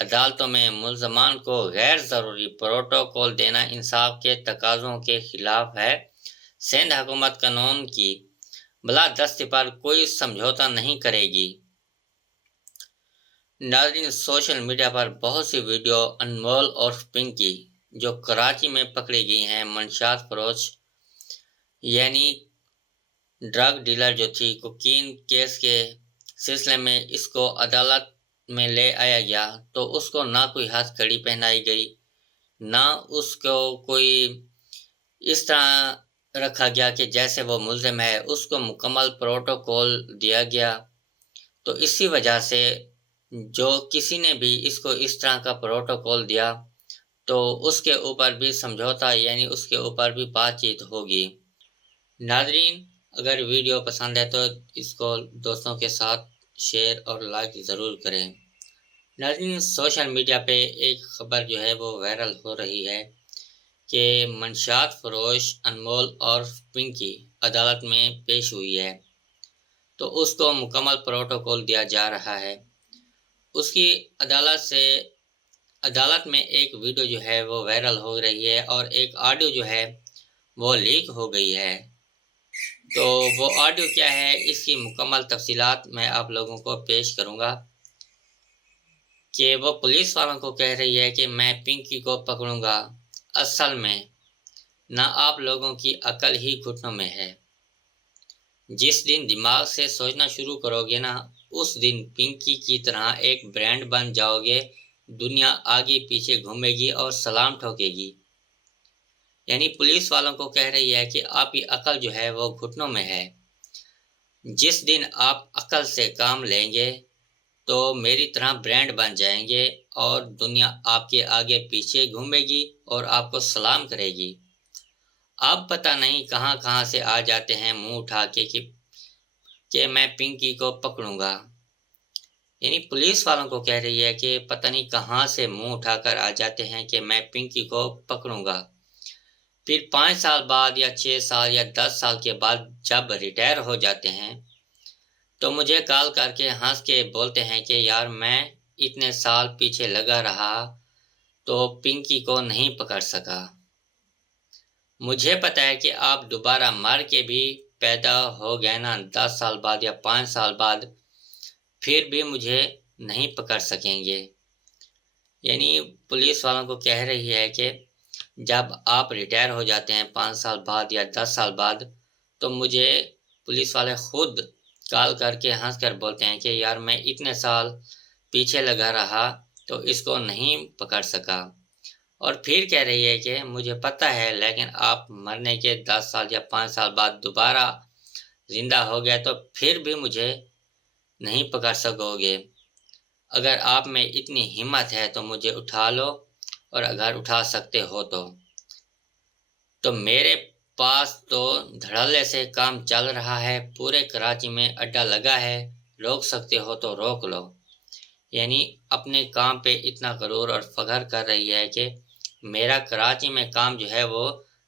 عدالتوں میں ملزمان کو غیر ضروری پروٹوکول دینا انصاف کے تقاضوں کے خلاف ہے۔ سندھ حکومت قانون کی بالادستی پر کوئی سمجھوتہ نہیں کرے گی۔ ناظرین، سوشل میڈیا پر بہت سی ویڈیو انمول اور پنکی جو کراچی میں پکڑی گئی ہیں منشیات فروش یعنی ڈرگ ڈیلر جو تھی، کوکین کیس کے سلسلے میں اس کو عدالت میں لے آیا گیا تو اس کو نہ کوئی ہاتھ کڑی پہنائی گئی، نہ اس کو کوئی اس طرح رکھا گیا کہ جیسے وہ ملزم ہے، اس کو مکمل پروٹوکول دیا گیا۔ تو اسی وجہ سے جو کسی نے بھی اس کو اس طرح کا پروٹوکول دیا تو اس کے اوپر بھی سمجھوتا یعنی اس کے اوپر بھی بات چیت ہوگی۔ ناظرین، اگر ویڈیو پسند ہے تو اس کو دوستوں کے ساتھ شیئر اور لائک ضرور کریں۔ ناظرین، سوشل میڈیا پہ ایک خبر جو ہے وہ وائرل ہو رہی ہے کہ منشیات فروش انمول اور پنکی عدالت میں پیش ہوئی ہے تو اس کو مکمل پروٹوکول دیا جا رہا ہے۔ اس کی عدالت میں ایک ویڈیو جو ہے وہ وائرل ہو رہی ہے اور ایک آڈیو جو ہے وہ لیک ہو گئی ہے۔ تو وہ آڈیو کیا ہے، اس کی مکمل تفصیلات میں آپ لوگوں کو پیش کروں گا کہ وہ پولیس والوں کو کہہ رہی ہے کہ میں پنکی کو پکڑوں گا، اصل میں نہ آپ لوگوں کی عقل ہی گھٹنوں میں ہے۔ جس دن دماغ سے سوچنا شروع کرو گے نا، اس دن پنکی کی طرح ایک برانڈ بن جاؤ گے، دنیا آگے پیچھے گھومے گی اور سلام ٹھوکے گی۔ یعنی پولیس والوں کو کہہ رہی ہے کہ آپ کی عقل جو ہے وہ گھٹنوں میں ہے۔ جس دن آپ عقل سے کام لیں گے تو میری طرح برانڈ بن جائیں گے اور دنیا آپ کے آگے پیچھے گھومے گی اور آپ کو سلام کرے گی۔ آپ پتہ نہیں کہاں کہاں سے آ جاتے ہیں منہ اٹھا کے کہ میں پنکی کو پکڑوں گا۔ یعنی پولیس والوں کو کہہ رہی ہے کہ پتہ نہیں کہاں سے منہ اٹھا کر آ جاتے ہیں کہ میں پنکی کو پکڑوں گا۔ پھر 5 سال بعد یا 6 سال یا 10 سال کے بعد جب ریٹائر ہو جاتے ہیں تو مجھے کال کر کے ہنس کے بولتے ہیں کہ یار میں اتنے سال پیچھے لگا رہا تو پنکی کو نہیں پکڑ سکا۔ مجھے پتہ ہے کہ آپ دوبارہ مر کے بھی پیدا ہو گئے نا 10 سال بعد یا 5 سال بعد، پھر بھی مجھے نہیں پکڑ سکیں گے۔ یعنی پولیس والوں کو کہہ رہی ہے کہ جب آپ ریٹائر ہو جاتے ہیں 5 سال بعد یا 10 سال بعد تو مجھے پولیس والے خود کال کر کے ہنس کر بولتے ہیں کہ یار میں اتنے سال پیچھے لگا رہا تو اس کو نہیں پکڑ سکا۔ اور پھر کہہ رہی ہے کہ مجھے پتہ ہے لیکن آپ مرنے کے 10 سال یا 5 سال بعد دوبارہ زندہ ہو گئے تو پھر بھی مجھے نہیں پکڑ سکو گے۔ اگر آپ میں اتنی ہمت ہے تو مجھے اٹھا لو، اور اگر اٹھا سکتے ہو تو میرے پاس تو دھڑلے سے کام چل رہا ہے، پورے کراچی میں اڈا لگا ہے، روک سکتے ہو تو روک لو۔ یعنی اپنے کام پہ اتنا غرور اور فخر کر رہی ہے کہ میرا کراچی میں کام جو ہے وہ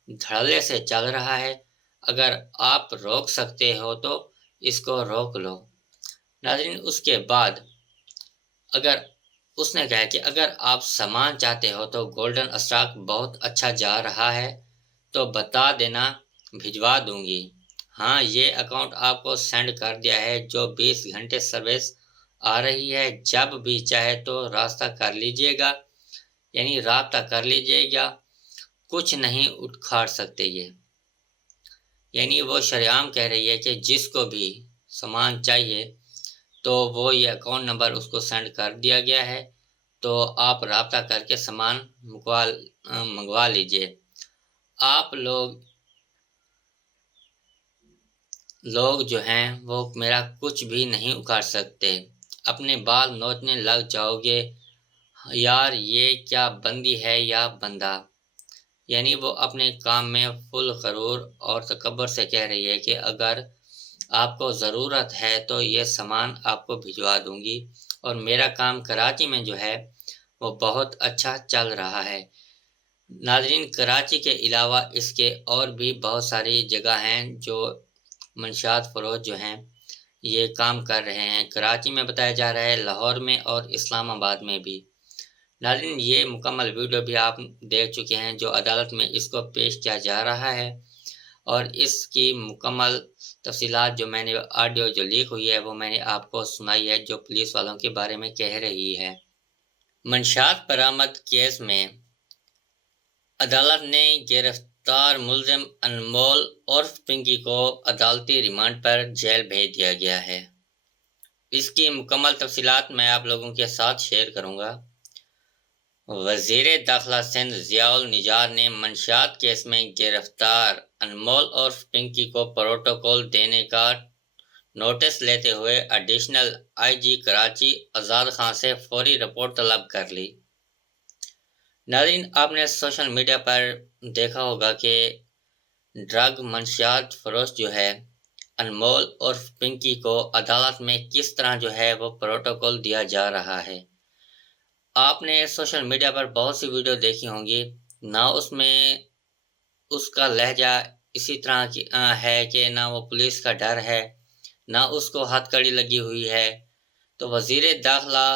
دھڑلے سے چل رہا ہے، اگر آپ روک سکتے ہو تو اس کو روک لو۔ ناظرین، اس کے بعد اس نے کہا کہ اگر آپ سامان چاہتے ہو تو گولڈن اسٹاک بہت اچھا جا رہا ہے تو بتا دینا، بھجوا دوں گی۔ ہاں، یہ اکاؤنٹ آپ کو سینڈ کر دیا ہے، جو 20 گھنٹے سروس آ رہی ہے، جب بھی چاہے تو رابطہ کر لیجئے گا، یعنی رابطہ کر لیجئے گا، کچھ نہیں اکھاڑ سکتے یہ۔ یعنی وہ شریعام کہہ رہی ہے کہ جس کو بھی سامان چاہیے تو وہ یہ اکاؤنٹ نمبر اس کو سینڈ کر دیا گیا ہے، تو آپ رابطہ کر کے سامان منگوا لیجئے۔ آپ لوگ جو ہیں وہ میرا کچھ بھی نہیں اکھاڑ سکتے، اپنے بال نوچنے لگ جاؤ گے۔ یار یہ کیا بندی ہے یا بندہ؟ یعنی وہ اپنے کام میں فل غرور اور تکبر سے کہہ رہی ہے کہ اگر آپ کو ضرورت ہے تو یہ سامان آپ کو بھجوا دوں گی، اور میرا کام کراچی میں جو ہے وہ بہت اچھا چل رہا ہے۔ ناظرین، کراچی کے علاوہ اس کے اور بھی بہت ساری جگہ ہیں جو منشیات فروش جو ہیں یہ کام کر رہے ہیں۔ کراچی میں بتایا جا رہا ہے، لاہور میں اور اسلام آباد میں بھی۔ ناظرین، یہ مکمل ویڈیو بھی آپ دیکھ چکے ہیں جو عدالت میں اس کو پیش کیا جا رہا ہے، اور اس کی مکمل تفصیلات جو میں نے آڈیو جو لیک ہوئی ہے وہ میں نے آپ کو سنائی ہے، جو پولیس والوں کے بارے میں کہہ رہی ہے۔ منشیات برآمد کیس میں عدالت نے گرفتار ملزم انمول عرف پنکی کو عدالتی ریمانڈ پر جیل بھیج دیا گیا ہے۔ اس کی مکمل تفصیلات میں آپ لوگوں کے ساتھ شیئر کروں گا۔ وزیر داخلہ سندھ ضیاء النجار نے منشیات کیس میں گرفتار انمول عرف پنکی کو پروٹوکول دینے کا نوٹس لیتے ہوئے ایڈیشنل آئی جی کراچی آزاد خان سے فوری رپورٹ طلب کر لی۔ ناظرین، آپ نے سوشل میڈیا پر دیکھا ہوگا کہ ڈرگ منشیات فروش جو ہے انمول عرف پنکی کو عدالت میں کس طرح جو ہے وہ پروٹوکول دیا جا رہا ہے۔ آپ نے سوشل میڈیا پر بہت سی ویڈیو دیکھی ہوں گی، نہ اس میں اس کا لہجہ اسی طرح کی ہے کہ نہ وہ پولیس کا ڈر ہے، نہ اس کو ہتھ کڑی لگی ہوئی ہے۔ تو وزیر داخلہ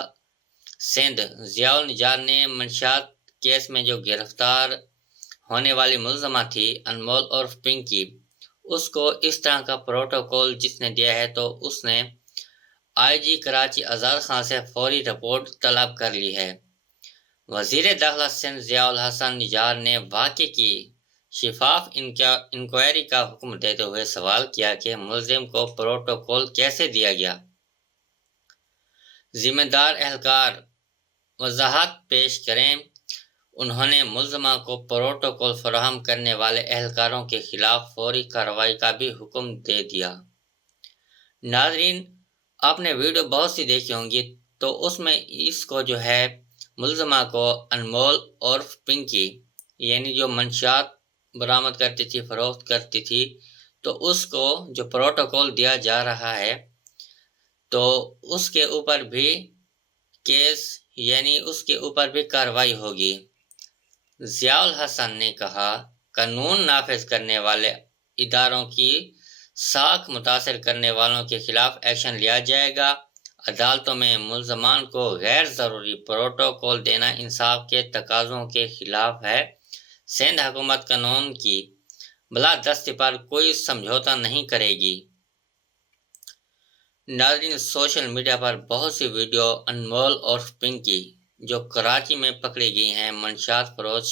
سندھ ضیاء النجار نے منشیات کیس میں جو گرفتار ہونے والی ملزمہ تھی انمول عرف پنکی، اس کو اس طرح کا پروٹوکول جس نے دیا ہے، تو اس نے آئی جی کراچی آزاد خان سے فوری رپورٹ طلب کر لی ہے۔ وزیر داخلہ سندھ ضیاء الحسن نجار نے واقعے کی شفاف انکوائری کا حکم دیتے ہوئے سوال کیا کہ ملزم کو پروٹوکول کیسے دیا گیا۔ ذمہ دار اہلکار وضاحت پیش کریں۔ انہوں نے ملزمہ کو پروٹوکول فراہم کرنے والے اہلکاروں کے خلاف فوری کارروائی کا بھی حکم دے دیا۔ ناظرین، آپ نے ویڈیو بہت سی دیکھی ہوں گی، تو اس میں اس کو جو ہے ملزمہ کو انمول عرف پنکی، یعنی جو منشیات برآمد کرتی تھی، فروخت کرتی تھی، تو اس کو جو پروٹوکول دیا جا رہا ہے تو اس کے اوپر بھی کیس، یعنی اس کے اوپر بھی کارروائی ہوگی۔ ضیاء الحسن نے کہا، قانون نافذ کرنے والے اداروں کی ساکھ متاثر کرنے والوں کے خلاف ایکشن لیا جائے گا۔ عدالتوں میں ملزمان کو غیر ضروری پروٹوکول دینا انصاف کے تقاضوں کے خلاف ہے۔ سندھ حکومت قانون کی بالادستی پر کوئی سمجھوتہ نہیں کرے گی۔ ناظرین، سوشل میڈیا پر بہت سی ویڈیو انمول عرف پنکی جو کراچی میں پکڑی گئی ہیں منشیات فروش،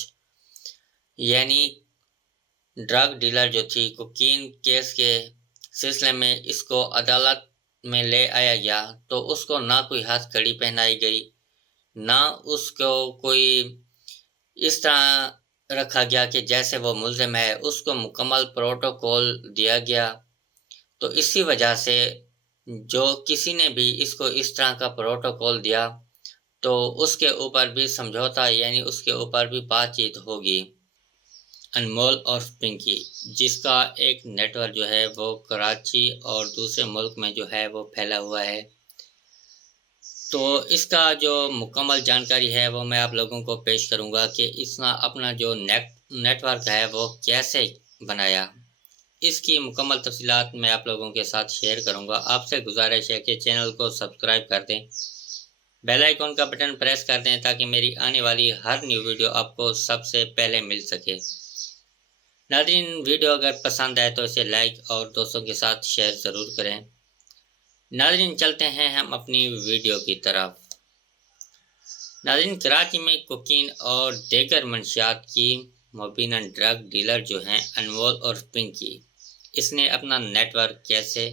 یعنی ڈرگ ڈیلر جو تھی، کوکین کیس کے سلسلے میں اس کو عدالت میں لے آیا گیا، تو اس کو نہ کوئی ہتھ کڑی پہنائی گئی، نہ اس کو کوئی اس طرح رکھا گیا کہ جیسے وہ ملزم ہے، اس کو مکمل پروٹوکول دیا گیا۔ تو اسی وجہ سے جو کسی نے بھی اس کو اس طرح کا پروٹوکول دیا تو اس کے اوپر بھی سمجھوتا، یعنی اس کے اوپر بھی بات چیت ہوگی۔ انمول اور پنکی، جس کا ایک نیٹ ورک جو ہے وہ کراچی اور دوسرے ملک میں جو ہے وہ پھیلا ہوا ہے۔ تو اس کا جو مکمل جانکاری ہے وہ میں آپ لوگوں کو پیش کروں گا کہ اس نے اپنا جو نیٹ ورک ہے وہ کیسے بنایا۔ اس کی مکمل تفصیلات میں آپ لوگوں کے ساتھ شیئر کروں گا۔ آپ سے گزارش ہے کہ چینل کو سبسکرائب کر دیں، بیل آئیکن کا بٹن پریس کر دیں تاکہ میری آنے والی ہر نیو ویڈیو آپ کو سب سے پہلے مل سکے۔ ناظرین، ویڈیو اگر پسند آئے تو اسے لائک اور دوستوں کے ساتھ شیئر ضرور کریں۔ ناظرین، چلتے ہیں ہم اپنی ویڈیو کی طرف۔ ناظرین، کراچی میں کوکین اور دیگر منشیات کی مبینہ ڈرگ ڈیلر جو ہیں انمول اور پنکی، اس نے اپنا نیٹ ورک کیسے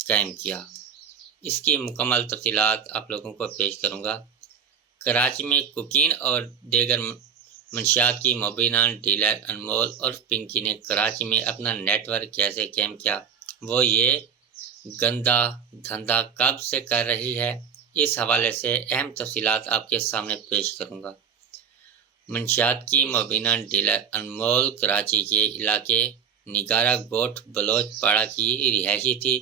قائم کیا، اس کی مکمل تفصیلات آپ لوگوں کو پیش کروں گا۔ کراچی میں کوکین اور دیگر منشیات کی مبینہ ڈیلر انمول اور پنکی نے کراچی میں اپنا نیٹ ورک کیسے قائم کیا، وہ یہ گندا دھندا کب سے کر رہی ہے، اس حوالے سے اہم تفصیلات آپ کے سامنے پیش کروں گا۔ منشیات کی مبینہ ڈیلر انمول کراچی کے علاقے نگارہ گوٹ بلوچ پاڑا کی رہائشی تھی۔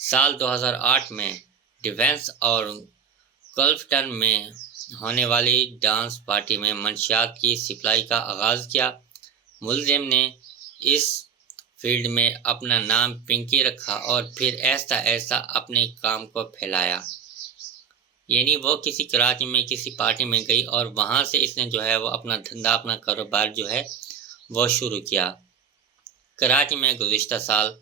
سال 2008 میں ڈیفنس اور کلفٹن میں ہونے والی ڈانس پارٹی میں منشیات کی سپلائی کا آغاز کیا۔ ملزم نے اس فیلڈ میں اپنا نام پنکی رکھا اور پھر ایسا ایسا اپنے کام کو پھیلایا، یعنی وہ کسی کراچی میں کسی پارٹی میں گئی اور وہاں سے اس نے جو ہے وہ اپنا دھندا، اپنا کاروبار جو ہے وہ شروع کیا۔ کراچی میں گزشتہ سال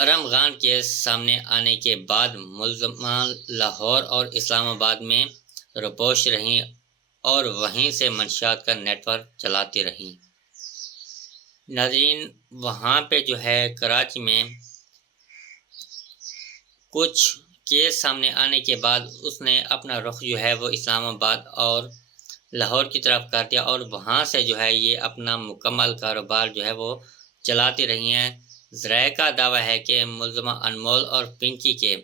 ارمغان کے سامنے آنے کے بعد ملزمہ لاہور اور اسلام آباد میں رپوش رہیں اور وہیں سے منشیات کا نیٹ ورک چلاتی رہیں۔ ناظرین، وہاں پہ جو ہے کراچی میں کچھ کیس سامنے آنے کے بعد اس نے اپنا رخ جو ہے وہ اسلام آباد اور لاہور کی طرف کر دیا اور وہاں سے جو ہے یہ اپنا مکمل کاروبار جو ہے وہ چلاتی رہی ہیں۔ ذرائع کا دعویٰ ہے کہ ملزمہ انمول اور پنکی کے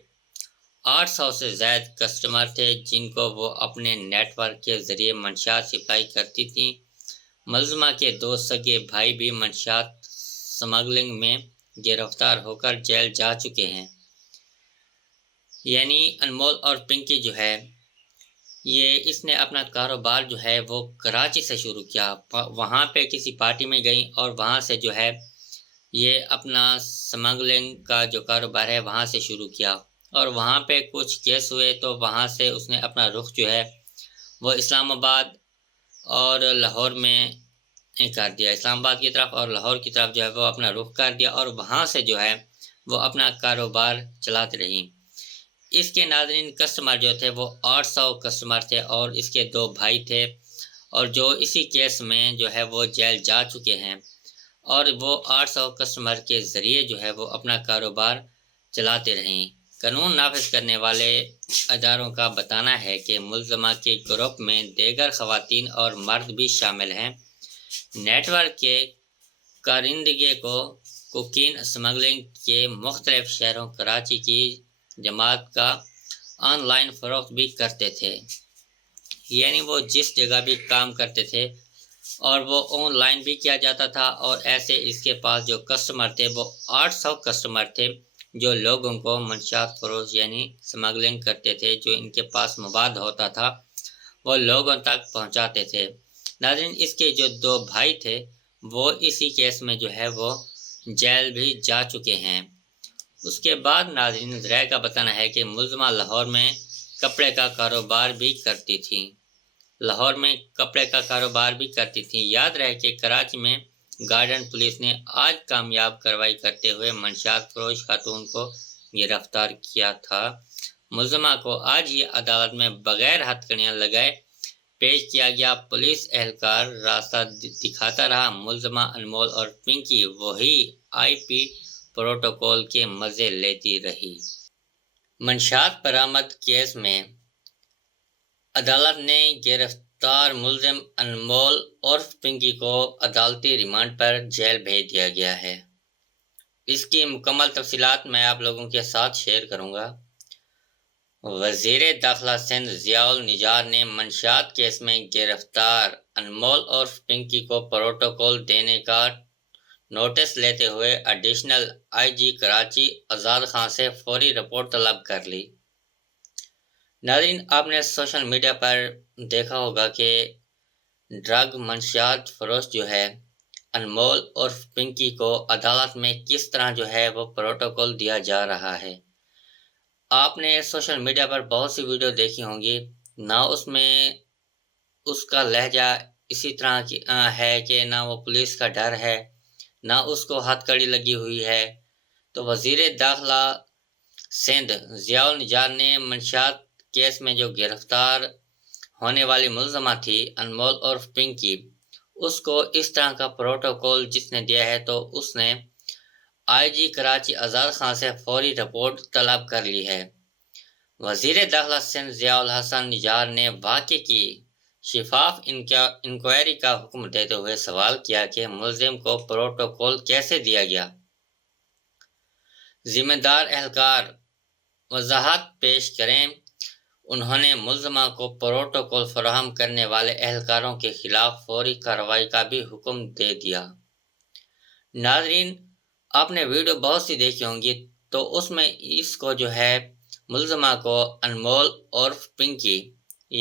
800 سے زائد کسٹمر تھے جن کو وہ اپنے نیٹ ورک کے ذریعے منشیات سپلائی کرتی تھیں۔ ملزمہ کے 2 سگے بھائی بھی منشیات سمگلنگ میں گرفتار ہو کر جیل جا چکے ہیں۔ یعنی انمول اور پنکی جو ہے اس نے اپنا کاروبار جو ہے وہ کراچی سے شروع کیا، وہاں پہ کسی پارٹی میں گئیں اور وہاں سے جو ہے یہ اپنا سمگلنگ کا جو کاروبار ہے وہاں سے شروع کیا اور وہاں پہ کچھ کیس ہوئے تو وہاں سے اس نے اپنا رخ جو ہے وہ اسلام آباد اور لاہور میں کر دیا، اسلام آباد کی طرف اور لاہور کی طرف جو ہے وہ اپنا رخ کر دیا اور وہاں سے جو ہے وہ اپنا کاروبار چلاتے رہیں۔ اس کے ناظرین کسٹمر جو تھے وہ 800 کسٹمر تھے اور اس کے 2 بھائی تھے اور جو اسی کیس میں جو ہے وہ جیل جا چکے ہیں اور وہ 800 کسٹمر کے ذریعے جو ہے وہ اپنا کاروبار چلاتے رہیں۔ قانون نافذ کرنے والے اداروں کا بتانا ہے کہ ملزمہ کے گروپ میں دیگر خواتین اور مرد بھی شامل ہیں۔ نیٹ ورک کے کارندگی کو کوکین اسمگلنگ کے مختلف شہروں کراچی کی جماعت کا آن لائن فروخت بھی کرتے تھے، یعنی وہ جس جگہ بھی کام کرتے تھے اور وہ آن لائن بھی کیا جاتا تھا اور ایسے اس کے پاس جو کسٹمر تھے وہ 800 کسٹمر تھے جو لوگوں کو منشیات فروش یعنی سمگلنگ کرتے تھے، جو ان کے پاس مواد ہوتا تھا وہ لوگوں تک پہنچاتے تھے۔ ناظرین، اس کے جو 2 بھائی تھے وہ اسی کیس میں جو ہے وہ جیل بھی جا چکے ہیں۔ اس کے بعد ناظرین ذرائع کا بتانا ہے کہ ملزمہ لاہور میں کپڑے کا کاروبار بھی کرتی تھیں، یاد رہے کہ کراچی میں گارڈن پولیس نے آج کامیاب کارروائی کرتے ہوئے منشیات فروش خاتون کو گرفتار کیا تھا۔ ملزمہ کو آج ہی عدالت میں بغیر ہتھ کنڈیاں لگائے پیش کیا گیا۔ پولیس اہلکار راستہ دکھاتا رہا، ملزمہ انمول اور پنکی وہی IP پروٹوکول کے مزے لیتی رہی۔ منشیات برآمد کیس میں عدالت نے گرفتار ملزم انمول عرف پنکی کو عدالتی ریمانڈ پر جیل بھیج دیا گیا ہے۔ اس کی مکمل تفصیلات میں آپ لوگوں کے ساتھ شیئر کروں گا۔ وزیر داخلہ سندھ ضیاء النجار نے منشیات کیس میں گرفتار انمول عرف پنکی کو پروٹوکول دینے کا نوٹس لیتے ہوئے ایڈیشنل آئی جی کراچی آزاد خان سے فوری رپورٹ طلب کر لی۔ ناظرین، آپ نے سوشل میڈیا پر دیکھا ہوگا کہ ڈرگ منشیات فروش جو ہے انمول عرف پنکی کو عدالت میں کس طرح جو ہے وہ پروٹوکول دیا جا رہا ہے۔ آپ نے سوشل میڈیا پر بہت سی ویڈیو دیکھی ہوں گی، نہ اس میں اس کا لہجہ اسی طرح کی ہے کہ نہ وہ پولیس کا ڈر ہے، نہ اس کو ہتھ کڑی لگی ہوئی ہے۔ تو وزیر داخلہ سندھ ضیاء النجار نے منشیات کیس میں جو گرفتار ہونے والی ملزمہ تھی انمول عرف پنکی، اس کو اس طرح کا پروٹوکول جس نے دیا ہے، تو اس نے آئی جی کراچی آزاد خان سے فوری رپورٹ طلب کر لی ہے۔ وزیر داخلہ سندھ ضیاء الحسن نجار نے واقعے کی شفاف انکوائری کا حکم دیتے ہوئے سوال کیا کہ ملزم کو پروٹوکول کیسے دیا گیا۔ ذمہ دار اہلکار وضاحت پیش کریں۔ انہوں نے ملزمہ کو پروٹوکول فراہم کرنے والے اہلکاروں کے خلاف فوری کارروائی کا بھی حکم دے دیا۔ ناظرین، آپ نے ویڈیو بہت سی دیکھی ہوں گی، تو اس میں اس کو جو ہے ملزمہ کو انمول عرف پنکی،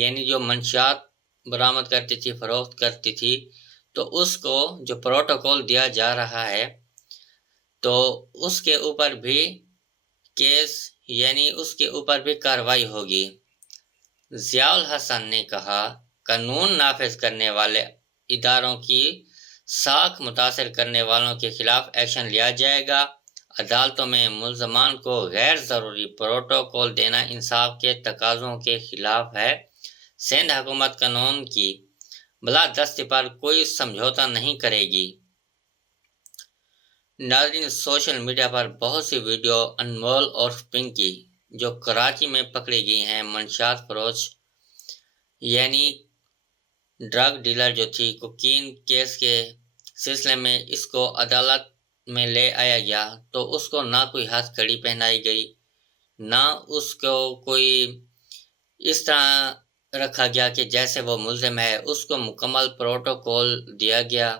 یعنی جو منشیات برآمد کرتی تھی، فروخت کرتی تھی، تو اس کو جو پروٹوکول دیا جا رہا ہے، تو اس کے اوپر بھی کیس، یعنی اس کے اوپر بھی کارروائی ہوگی۔ ضیاء الحسن نے کہا، قانون نافذ کرنے والے اداروں کی ساکھ متاثر کرنے والوں کے خلاف ایکشن لیا جائے گا۔ عدالتوں میں ملزمان کو غیر ضروری پروٹوکول دینا انصاف کے تقاضوں کے خلاف ہے۔ سندھ حکومت قانون کی بالادستی پر کوئی سمجھوتہ نہیں کرے گی۔ ناظرین، سوشل میڈیا پر بہت سی ویڈیو انمول عرف پنکی جو کراچی میں پکڑی گئی ہیں منشیات فروش، یعنی ڈرگ ڈیلر جو تھی، کوکین کیس کے سلسلے میں اس کو عدالت میں لے آیا گیا، تو اس کو نہ کوئی ہاتھ کڑی پہنائی گئی، نہ اس کو کوئی اس طرح رکھا گیا کہ جیسے وہ ملزم ہے، اس کو مکمل پروٹوکول دیا گیا۔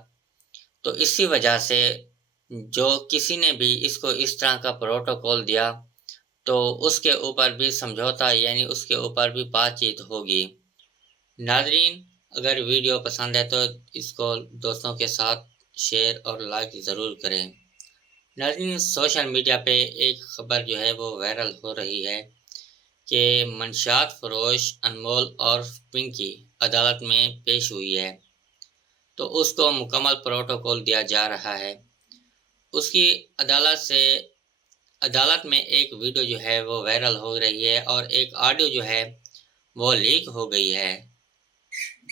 تو اسی وجہ سے جو کسی نے بھی اس کو اس طرح کا پروٹوکول دیا، تو اس کے اوپر بھی سمجھوتا، یعنی اس کے اوپر بھی بات چیت ہوگی۔ ناظرین، اگر ویڈیو پسند ہے تو اس کو دوستوں کے ساتھ شیئر اور لائک ضرور کریں۔ ناظرین، سوشل میڈیا پہ ایک خبر جو ہے وہ وائرل ہو رہی ہے کہ منشیات فروش انمول عرف پنکی عدالت میں پیش ہوئی ہے، تو اس کو مکمل پروٹوکول دیا جا رہا ہے۔ اس کی عدالت میں ایک ویڈیو جو ہے وہ وائرل ہو رہی ہے، اور ایک آڈیو جو ہے وہ لیک ہو گئی ہے۔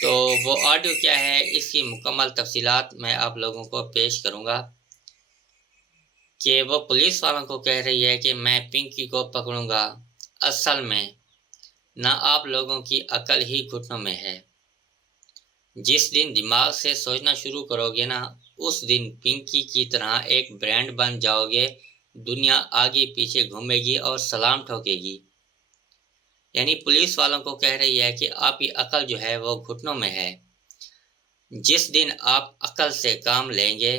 تو وہ آڈیو کیا ہے، اس کی مکمل تفصیلات میں آپ لوگوں کو پیش کروں گا کہ وہ پولیس والوں کو کہہ رہی ہے کہ میں پنکی کو پکڑوں گا، اصل میں نہ آپ لوگوں کی عقل ہی گھٹنوں میں ہے۔ جس دن دماغ سے سوچنا شروع کرو گے نا، اس دن پنکی کی طرح ایک برانڈ بن جاؤ گے، دنیا آگے پیچھے گھومے گی اور سلام ٹھوکے گی۔ یعنی پولیس والوں کو کہہ رہی ہے کہ آپ کی عقل جو ہے وہ گھٹنوں میں ہے۔ جس دن آپ عقل سے کام لیں گے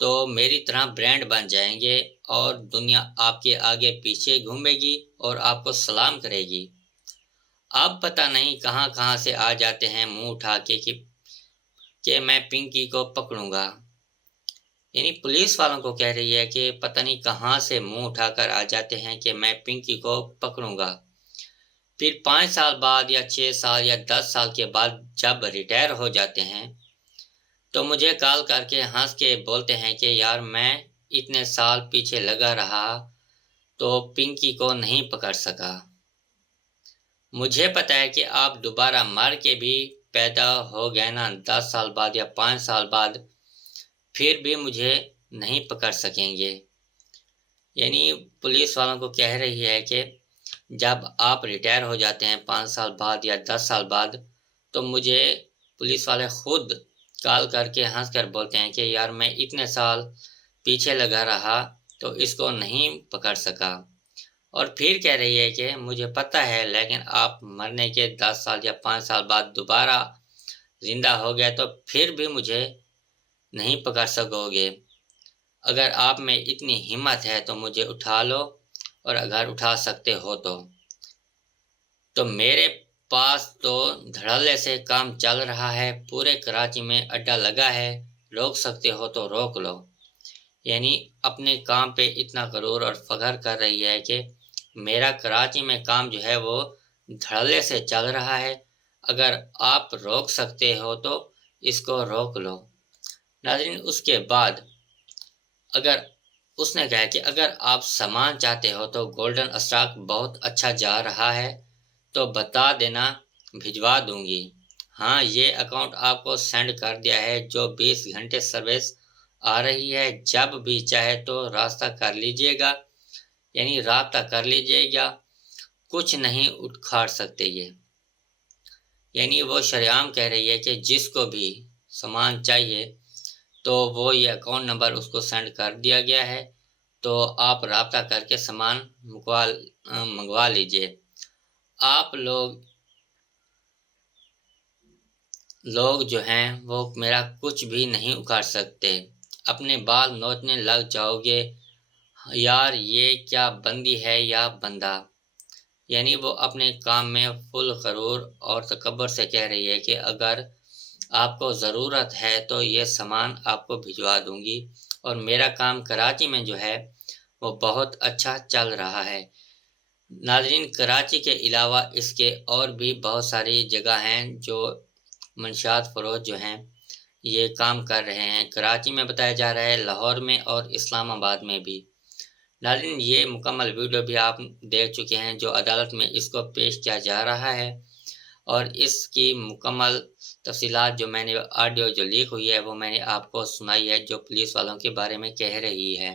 تو میری طرح برانڈ بن جائیں گے، اور دنیا آپ کے آگے پیچھے گھومے گی اور آپ کو سلام کرے گی۔ آپ پتہ نہیں کہاں کہاں سے آ جاتے ہیں منہ اٹھا کے کہ میں پنکی کو پکڑوں گا۔ یعنی پولیس والوں کو کہہ رہی ہے کہ پتہ نہیں کہاں سے منہ اٹھا کر آ جاتے ہیں کہ میں پنکی کو پکڑوں گا۔ پھر 5 سال بعد یا 6 سال یا 10 سال کے بعد جب ریٹائر ہو جاتے ہیں، تو مجھے کال کر کے ہنس کے بولتے ہیں کہ یار میں اتنے سال پیچھے لگا رہا تو پنکی کو نہیں پکڑ سکا۔ مجھے پتہ ہے کہ آپ دوبارہ مر کے بھی پیدا ہو گئے نا 10 سال بعد یا 5 سال بعد، پھر بھی مجھے نہیں پکڑ سکیں گے۔ یعنی پولیس والوں کو کہہ رہی ہے کہ جب آپ ریٹائر ہو جاتے ہیں 5 سال بعد یا 10 سال بعد، تو مجھے پولیس والے خود کال کر کے ہنس کر بولتے ہیں کہ یار میں اتنے سال پیچھے لگا رہا تو اس کو نہیں پکڑ سکا، اور پھر کہہ رہی ہے کہ مجھے پتہ ہے لیکن آپ مرنے کے 10 سال یا 5 سال بعد دوبارہ زندہ ہو گئے تو پھر بھی مجھے نہیں پکڑ سکو گے، اگر آپ میں اتنی ہمت ہے تو مجھے اٹھا لو، اور اگر اٹھا سکتے ہو تو میرے پاس تو دھڑلے سے کام چل رہا ہے، پورے کراچی میں اڈا لگا ہے، روک سکتے ہو تو روک لو۔ یعنی اپنے کام پہ اتنا غرور اور فخر کر رہی ہے کہ میرا کراچی میں کام جو ہے وہ دھڑلے سے چل رہا ہے، اگر آپ روک سکتے ہو تو اس کو روک لو۔ ناظرین، اس کے بعد اس نے کہا کہ اگر آپ سامان چاہتے ہو تو گولڈن اسٹاک بہت اچھا جا رہا ہے تو بتا دینا، بھجوا دوں گی۔ ہاں، یہ اکاؤنٹ آپ کو سینڈ کر دیا ہے، جو 20 گھنٹے سروس آ رہی ہے، جب بھی چاہے تو رابطہ کر لیجئے گا، یعنی رابطہ کر لیجئے گا، کچھ نہیں اکھاڑ سکتے یہ۔ یعنی وہ شریعام کہہ رہی ہے کہ جس کو بھی سامان چاہیے تو وہ یہ اکاؤنٹ نمبر اس کو سینڈ کر دیا گیا ہے، تو آپ رابطہ کر کے سامان منگوا لیجئے۔ آپ لوگ جو ہیں وہ میرا کچھ بھی نہیں اکھاڑ سکتے، اپنے بال نوچنے لگ جاؤ گے، یار یہ کیا بندی ہے یا بندہ۔ یعنی وہ اپنے کام میں فل غرور اور تکبر سے کہہ رہی ہے کہ اگر آپ کو ضرورت ہے تو یہ سامان آپ کو بھجوا دوں گی، اور میرا کام کراچی میں جو ہے وہ بہت اچھا چل رہا ہے۔ ناظرین، کراچی کے علاوہ اس کے اور بھی بہت ساری جگہ ہیں جو منشیات فروش جو ہیں یہ کام کر رہے ہیں۔ کراچی میں بتایا جا رہا ہے، لاہور میں اور اسلام آباد میں بھی۔ ناظرین، یہ مکمل ویڈیو بھی آپ دیکھ چکے ہیں جو عدالت میں اس کو پیش کیا جا رہا ہے، اور اس کی مکمل تفصیلات جو میں نے آڈیو جو لیک ہوئی ہے وہ میں نے آپ کو سنائی ہے، جو پولیس والوں کے بارے میں کہہ رہی ہے۔